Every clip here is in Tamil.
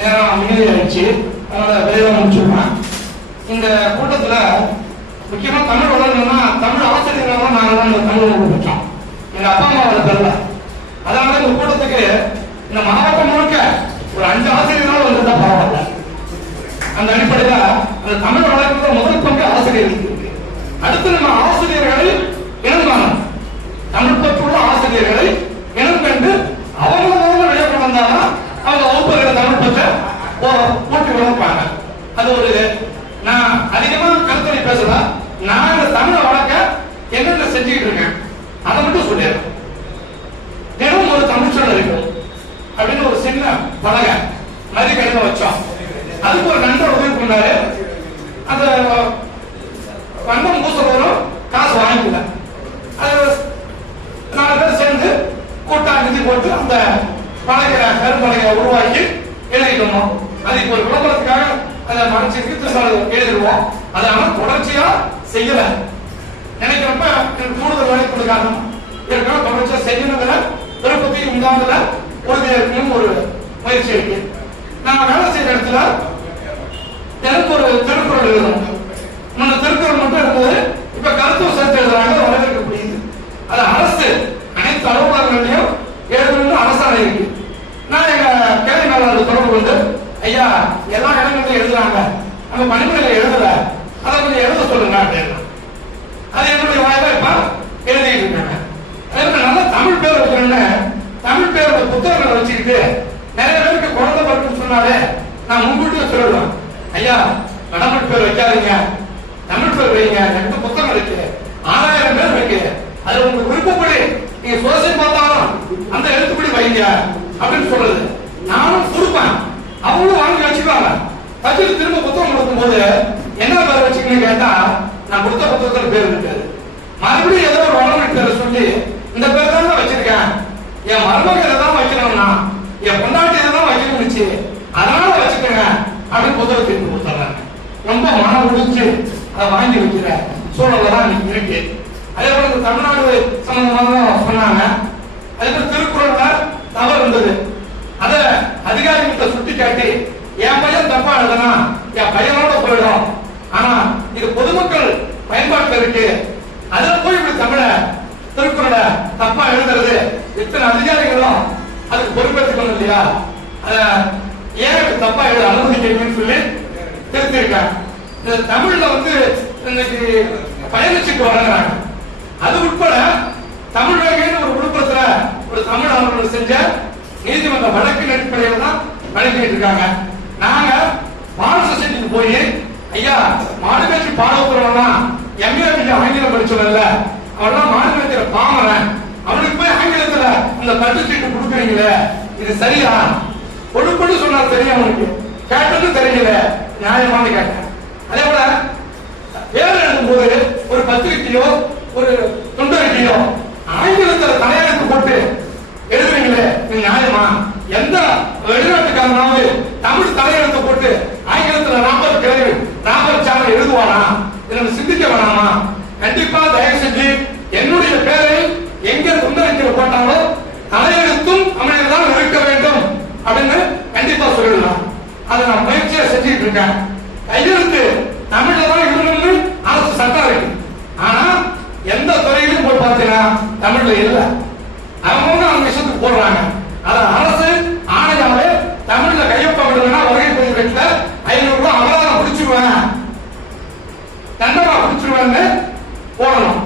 நேரம் அமைதியாயிடுச்சு, அதனால விரைவாக முடிச்சுடுவேன். இந்த கூட்டத்தில் முக்கியமாக தமிழ் வளரணும்னா தமிழ் ஆசிரியர்களாக நாங்கள் தான் இந்த தமிழ் வளர்ந்து பெற்றோம். எங்கள் அப்பா அம்மா வளர்க்கல. அதனால இந்த கூட்டத்துக்கு இந்த மாவட்டம் முழுக்க ஒரு 5 ஆசிரியர்கள் வந்துட்டா பரவாயில்ல. அந்த அடிப்படையில் அந்த தமிழ் வளர்க்கிற முதல் பங்கு ஆசிரியர்களுக்கு இருக்கு. அடுத்து நம்ம ஆசிரியர்களை இனம் காணும், தமிழ் பற்றுள்ள ஆசிரியர்களை இனம் கண்டு அவங்களோட விளையாட்டு வந்தாலும் அவங்க வகுப்புகளை தமிழ் பற்ற ஊட்டி வளர்ப்பாங்க. அது ஒரு நான் அதிகமாக கருத்துரை பேசல. நான் இந்த தமிழை வளர்க்க என்னென்ன செஞ்சுக்கிட்டு இருக்கேன் அதை மட்டும் சொல்லிடுறேன். தினம் ஒரு தமிழ் சொல்ல இருக்கும் அப்படின்னு ஒரு சின்ன பலகை மதி கடிதம் வச்சோம். அதுக்கு ஒரு நண்பர் உதவி பண்ணாரு. அந்த வண்ணம் பூசுறவரும் காசு வாங்கிக்கல. அது 4 பேர் சேர்ந்து கூட்டா நிதி போட்டு அந்த பலகை கரும்பலகை உருவாக்கி எழுதிக்கணும். அதுக்கு ஒரு விளம்பரத்துக்காக அதை மறைச்சிருக்கு எழுதிடுவோம். அதை ஆனால் தொடர்ச்சியா செய்யல. நினைக்கிறப்ப எனக்கு கூடுதல் வேலை கொடுக்காம இருக்கணும். தொடர்ச்சியா செய்யணுங்கிற விருப்பத்தையும் உண்டாதுல உறுதியா இருக்கணும் ஒரு முயற்சி இருக்கு. நாம வேலை செய்யற இடத்துல எனக்கு ஒரு திருக்குறள் எழுதணும். முன்ன திருக்குறள் மட்டும் இருந்தது, இப்ப கருத்தும் சேர்த்து எழுதுறாங்க, வரவேற்க முடியுது. அது அரசு அனைத்து அலுவலகங்களையும் எழுதணும்னு அரசாணை இருக்கு. நான் எங்க கேள்வி மேலாளர் தொடர்பு கொண்டு, ஐயா எல்லா இடங்களையும் எழுதுறாங்க, நம்ம பணிமனையில எழுதல, அதை கொஞ்சம் எழுத சொல்லுங்க அப்படின்னா அது என்னுடைய வாயில இப்ப எழுதிட்டு இருக்காங்க. நல்ல தமிழ் பேர் வைக்கணும்னு தமிழ் பேரோட புத்தகங்களை வச்சுக்கிட்டு நிறைய பேருக்கு குழந்தை பிறக்குன்னு சொன்னாலே நான் முன்கூட்டியே சொல்லிடுவேன், ஐயா கடவுள் பேர் வைக்காதீங்க, தமிழ் பேர் வைங்க. எனக்கு புத்தகம் இருக்கு, 6000 பேர் இருக்கு, அது உங்களுக்கு விருப்பப்படி நீங்க சோசியம் பார்த்தாலும் அந்த எழுத்துப்படி வைங்க அப்படின்னு சொல்றது. நானும் கொடுப்பேன், அவங்களும் வாங்கி வச்சுக்குவாங்க. வச்சுட்டு திரும்ப புத்தகம் கொடுக்கும் போது என்ன பேர் வச்சுக்கணும்னு கேட்டா நான் கொடுத்த புத்தகத்துல பேர் இருக்காது. மறுபடியும் ஏதோ ஒரு வளர்ச்சி பேரை சொல்லி இந்த பேர் தான் வச்சிருக்கேன், என் மருமக இதான் வைக்கணும்னா என் பொண்டாட்டி இதான் வைக்கணும்னுச்சு, அதனால வச்சுக்கோங்க அப்படின்னு புத்தகத்தை எடுத்து கொடுத்துறாங்க. ரொம்ப மன உடிச்சு அதை வாங்கி வைக்கிற சூழல்ல தான் இன்னைக்கு இருக்கு. அதே போல இந்த தமிழ்நாடு சம்பந்தமாக சொன்னாங்க. அதுக்கு திருக்குறள்ல தவறு இருந்தது, அதை அதிகாரிகிட்ட சுட்டி காட்டி என் பையன் தப்பா எழுதுனா என் பையனோட போயிடும், ஆனா இது பொதுமக்கள் பயன்பாட்டில் இருக்கு, அதுல போய் இப்படி தமிழ திருக்குறளை தப்பா எழுதுறது இத்தனை அதிகாரிகளும் அதுக்கு பொறுப்பேற்றுக்கணும் இல்லையா, அத ஏன் தப்பா எழுத அனுமதிக்கிறீங்கன்னு சொல்லி திருத்திருக்காங்க. இந்த தமிழ்ல இன்னைக்கு பயணிச்சுட்டு வழங்குறாங்க. அது உட்பட தமிழ் வேகைன்னு ஒரு விழுப்புரத்துல ஒரு தமிழ் அவர்கள் செஞ்ச நீதிமன்ற வழக்கின் அடிப்படையில் தான் வழங்கிட்டு இருக்காங்க. நாங்க மாடல் சொசைட்டிக்கு போய் ஐயா மாடு பேச்சு பாடப்புறவெல்லாம் எம்ஏ ஆங்கிலம் படிச்சோம்ல, அவெல்லாம் மாடு பேச்சுற பாமரன், அவனுக்கு போய் ஆங்கிலத்துல அந்த பட்டு சீட்டு கொடுக்குறீங்களே இது சரியா? ஒழுப்படி சொன்னார் தெரியும், அவனுக்கு கேட்டது தெரியல, நியாயமானு கேட்டேன். அதே போல பேர் எழுதும் போது ஒரு பத்திரிகையோ ஒரு துண்டறிக்கையோ ஆங்கிலத்துல தலையெழுத்து போட்டு எழுதுறீங்களே இது நியாயமா? எந்த வெளிநாட்டுக்காரனாவது தமிழ் தலையெழுத்து போட்டு ஆங்கிலத்துல ராபர்ட் சாமர் எழுதுவானா? இதை சிந்திக்க வேணாமா? கண்டிப்பா தயவு செஞ்சு என்னுடைய பேரை எங்க துண்டறிக்கை போட்டாலும் தலையெழுத்தும் தமிழில் தான் இருக்க வேண்டும் அப்படின்னு கண்டிப்பா சொல்லிடலாம். அதை நான் முயற்சியா செஞ்சுட்டு இருக்கேன். கையெழுத்து தமிழ்ல தான் இருக்கணும்னு அரசு சட்டம் இருக்கு, ஆனா எந்த துறையிலும் போய் பார்த்தீங்கன்னா தமிழ்ல இல்ல. அவங்க அவங்க விஷயத்துக்கு போடுறாங்க. அத அரசு ஆணையாவே தமிழ்ல கையொப்பம் விடுவேன்னா வருகை பதிவு வீட்டுல 500 ரூபாய் அபராதம் பிடிச்சிருவேன், தண்டமா பிடிச்சிருவேன்னு போடணும்.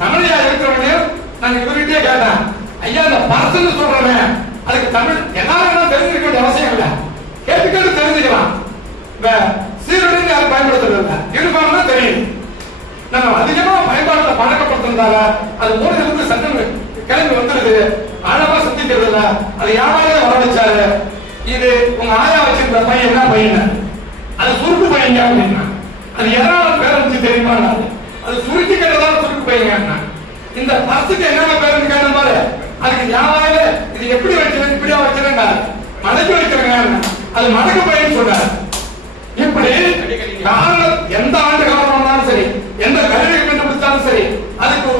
தமிழையா இருக்கிறவனே நாங்க இவர்கிட்டே கேட்டேன், ஐயா இந்த பர்சன் சொல்றேன் அதுக்கு தமிழ் எல்லாரும் தெரிஞ்சுக்க வேண்டிய அவசியம் இல்லை, கேட்டு தெரிஞ்சுக்கலாம். இப்ப சீரழிந்து யாரும் பயன்படுத்துறது இல்லை, யூனிஃபார்ம் தான் தெரியும். நம்ம அதிகமா பயன்பாட்டில் பழக்கப்படுத்திருந்தால அது மூலிலிருந்து சட்டம் கிளம்பி வந்துருது, ஆழமா சிந்திக்கிறது இல்ல. அது யாராலே வரவழைச்சாரு, இது உங்க ஆயா வச்சிருந்த பையன் என்ன பையன், அது சுருக்கு பையங்க அப்படின்னா அது எதனால பேர் வச்சு தெரியுமா? அது சுருக்கி கேட்டதால சுருக்கு பையங்க. இந்த பர்சுக்கு என்னென்ன பேருன்னு கேட்ட பாரு, அதுக்கு யாரால இது எப்படி வைக்கிறேன் இப்படியா வைக்கிறேங்க, மடக்கி வைக்கிறேங்க, அது மடக்க பையன் சொன்னார். இப்படி எந்த ஆண்டு காலம் சரி, எந்த கருவி கண்டுபிடிச்சாலும் சரி, அதுக்கு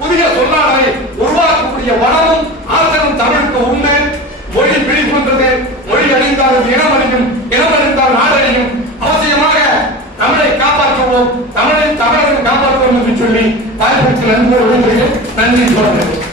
புதிய சொல்லாடலை உருவாக்கக்கூடிய வளமும் ஆற்றலும் தமிழுக்கு உண்டு. மொழி பிடிக்கின்றது, மொழி அழிந்தால் இனம் தமிழரை காப்பாற்றுவோம் என்று சொல்லி தாய்மொழிக்கு நன்றி சொல்கிறேன்.